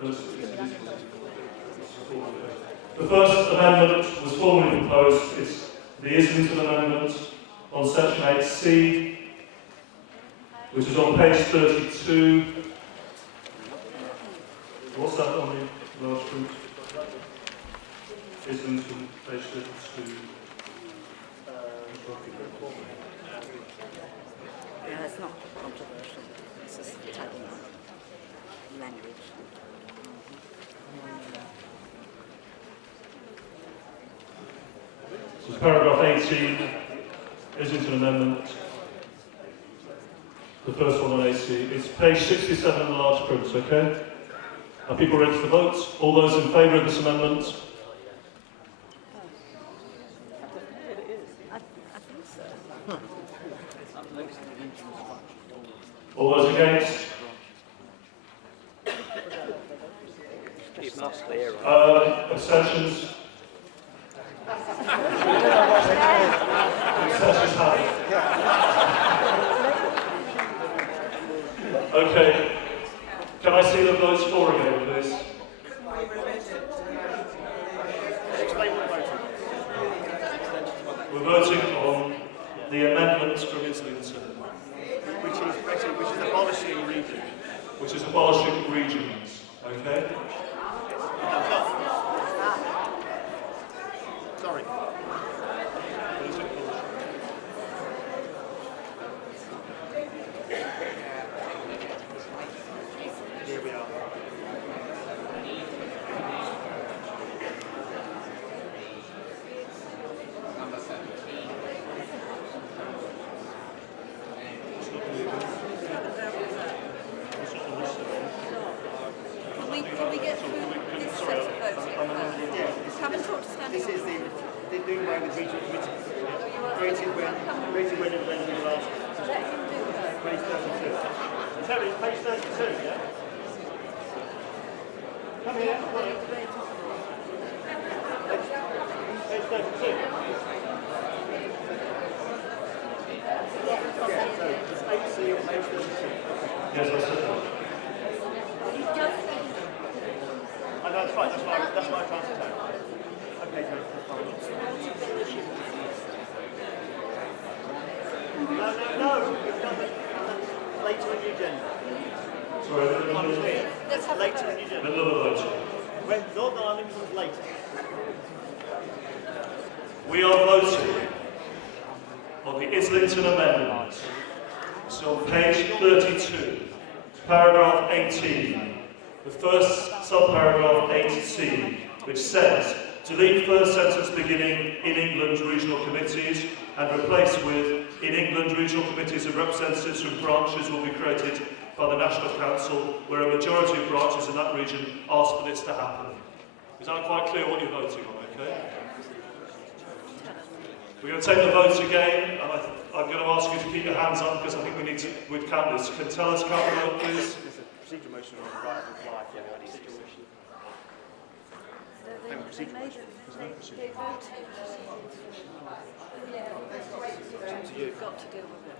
The first amendment was formally proposed. It's the Islington Amendment on Section 8C, which is on page 32. What's that on the large print? Islington, page 32. Yeah, it's not controversial. It's just tagging language. This is paragraph 18, Islington Amendment. The first one on AC. It's page 67 in the large print, okay? Are people ready to vote? All those in favour of this amendment? I think so. All those against? It's not clear. Abstentions? Abstentions have it. Okay. Can I see the votes for again, please? We're voting on the amendment from Islington, which is abolishing regions. which is abolishing regions. Okay? Sorry. Here we are. Can we get through this set of voting first? Yeah. Haven't talked to standing This is the doing away with regional committee. Created when we last. Let him do that. Page 32. Terry, it's page 32, yeah? Come here, I've got it. Page 32. Yeah, so it's 8C on page 32. Yes, I said that. I know, that's fine, that's my chance to tell. Okay, great, that's fine. No, we've done it later in the agenda. Sorry, Let's have Later in the agenda. middle of the vote. When Northern Ireland was later. We are voting on the Islington Amendment. So on page 32, paragraph 18, the first subparagraph 8C, which says, delete first sentence beginning in England regional committees and replace with in England regional committees and representatives from branches will be created by the National Council where a majority of branches in that region ask for this to happen. Is that quite clear what you're voting on, okay? We're going to take the vote again, and I'm going to ask you to keep your hands up because I think we need to, we'd count this. Can tell us, count the vote, please? There's a procedure motion on the right of reply for the IDC. We've got to deal with it.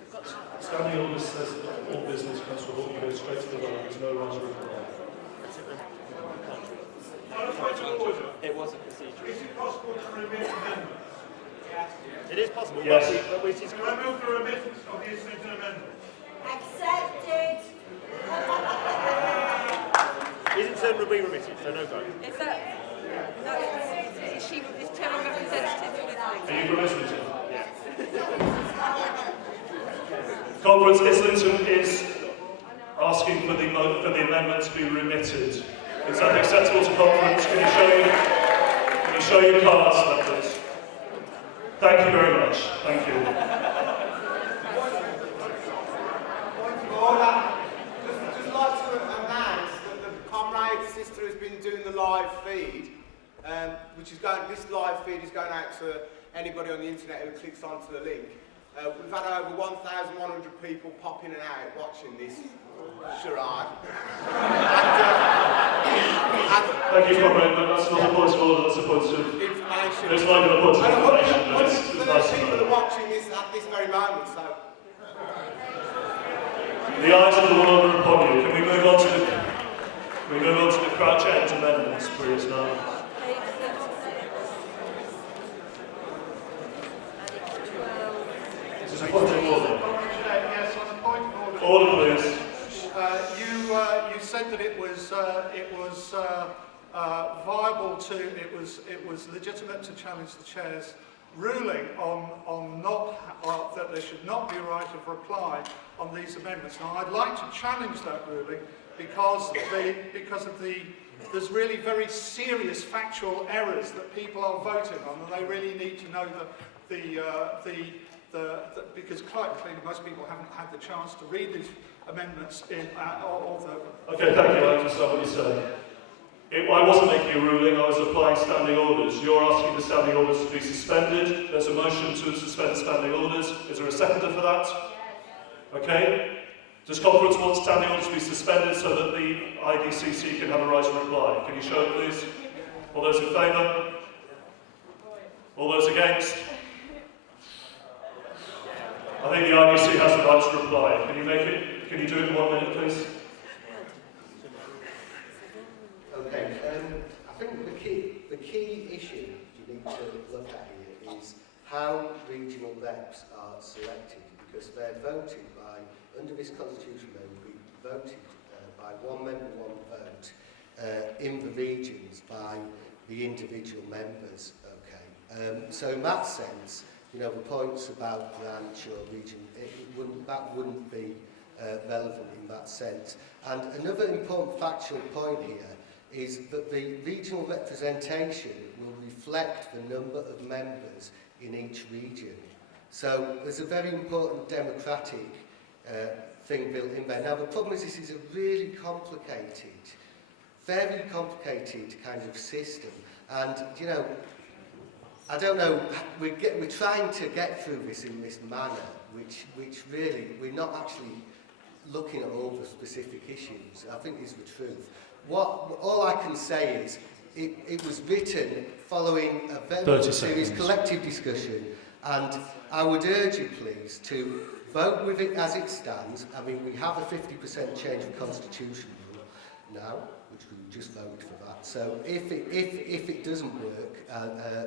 We've got to. Standing order says that all business comes from all, you go straight to the vote, there's no right of reply. It was a procedure. Is it possible to remit amendments? It is possible, Yes. but it is Can I move the remittance of the Islington Amendment? Accepted. Isn't certain will be remitted, so no vote. Is that? Is Terry representative with me? Are you from Islington? Yeah. Conference Islington is asking for the amendment to be remitted. Is that acceptable to conference? Can you show your cards, please? Thank you very much. Thank you. Point of order. Just like to announce that the comrade sister has been doing the live feed, which is going. This live feed is going out to anybody on the internet who clicks onto the link. We've had over 1,100 people pop in and out watching this charade. Thank you, comrade, but that's not a point of order, that's a point of information. It's not even a point of information. but it's For nice those to people know. are watching this at this very moment, so. The eyes of the world are upon you. Can we move on to the... where he is now. This is a point of order. Yes, on a point of order. Order, please. You said that it was viable to it was legitimate to challenge the chair's ruling on that there should not be a right of reply on these amendments. Now, I'd like to challenge that ruling because there's really very serious factual errors that people are voting on, and they really need to know because quite clearly most people haven't had the chance to read these amendments Okay, thank you. I understand what you're saying. I wasn't making a ruling, I was applying standing orders. You're asking the standing orders to be suspended. There's a motion to suspend standing orders. Is there a seconder for that? Okay. Does conference want standing orders to be suspended so that the IDCC can have a right to reply? Can you show it, please? All those in favour? All those against? I think the IDC has the right to reply. Can you make it? Can you do it in 1 minute, please? Okay, I think the key issue you need to look at here is how regional reps are selected, because they're voted by, under this constitution, they will be voted by one member, one vote, in the regions by the individual members. Okay, so in that sense, you know, the points about branch or region, that wouldn't be relevant in that sense. And another important factual point here is that the regional representation will reflect the number of members in each region. So there's a very important democratic thing built in there. Now the problem is this is a really complicated, very complicated kind of system. And, you know, I don't know, we're trying to get through this in this manner, which really, we're not actually looking at all the specific issues. I think is the truth. All I can say is it was written following a very serious collective discussion, and I would urge you please to vote with it as it stands. I mean, we have a 50% change of constitution rule now, which we just voted for that. So if it doesn't work,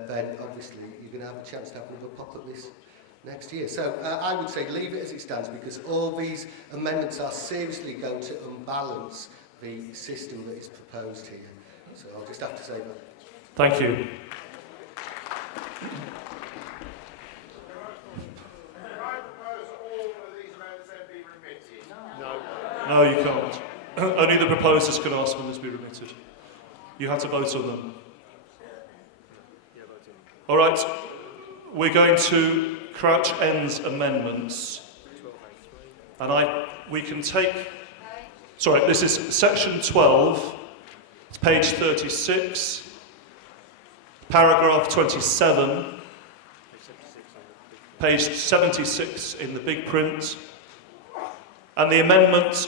then obviously you're going to have a chance to have another pop at this next year. So I would say leave it as it stands, because all these amendments are seriously going to unbalance the system that is proposed here. So I'll just have to say that. Thank you. No, you can't. Only the proposers can ask for them to be remitted. You have to vote on them. All right, we're going to Crouch End's amendments. And we can take... Sorry, this is section 12, it's page 36, paragraph 27, page 76 in the big print, and the amendment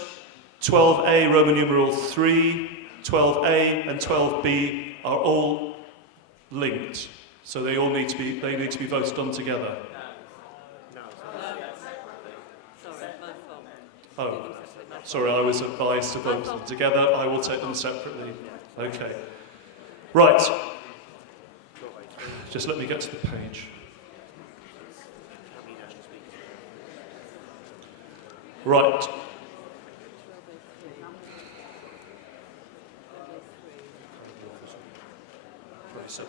12A, Roman numeral 3, 12A and 12B are all linked, so they need to be voted on together. Oh. Sorry, I was advised to vote them together. I will take them separately. Okay. Right. Just let me get to the page. Right. That's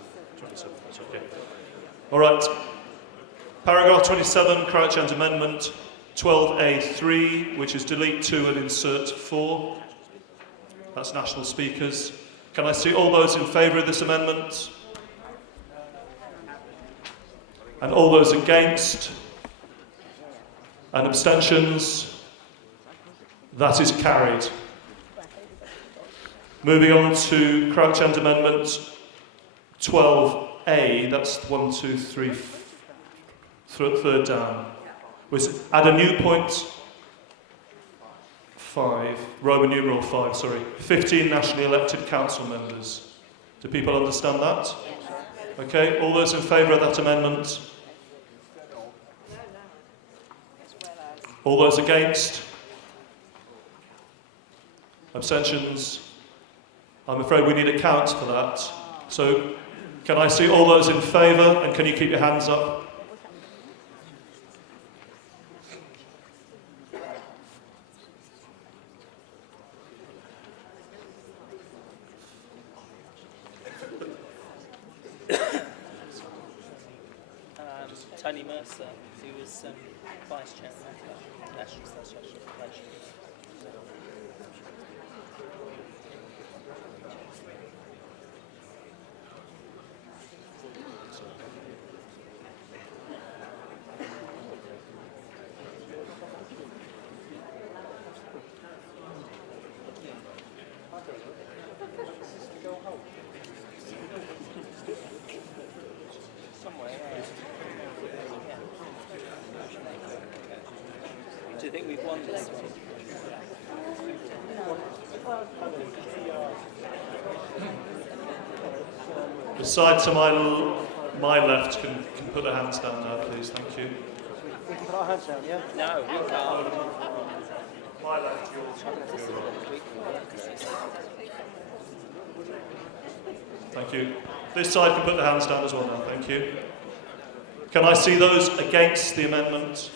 okay. All right. Paragraph 27, Crouch End Amendment. 12A3, which is delete 2 and insert 4. That's national speakers. Can I see all those in favour of this amendment? And all those against? And abstentions? That is carried. Moving on to Crouch End Amendment 12A, that's 1, 2, 3, third down. Was add a new point 5, Roman numeral 5, sorry, 15 nationally elected council members. Do people understand that? Okay, all those in favour of that amendment? All those against? Abstentions? I'm afraid we need a count for that. So can I see all those in favour, and can you keep your hands up? Tony Mercer, who was vice chairman of the National Association of Inflation. Do you think we've won this one? The side to my left can put their hands down now, please. Thank you. We can put our hands down, yeah? No, we can't. My left, yours. Thank you. This side can put their hands down as well now. Thank you. Can I see those against the amendment?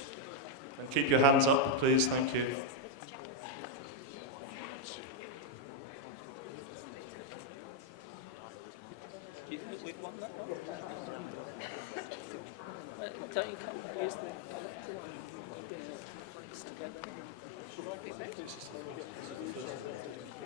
And keep your hands up, please. Thank you. Do you think we've won that one? Don't you come use the together?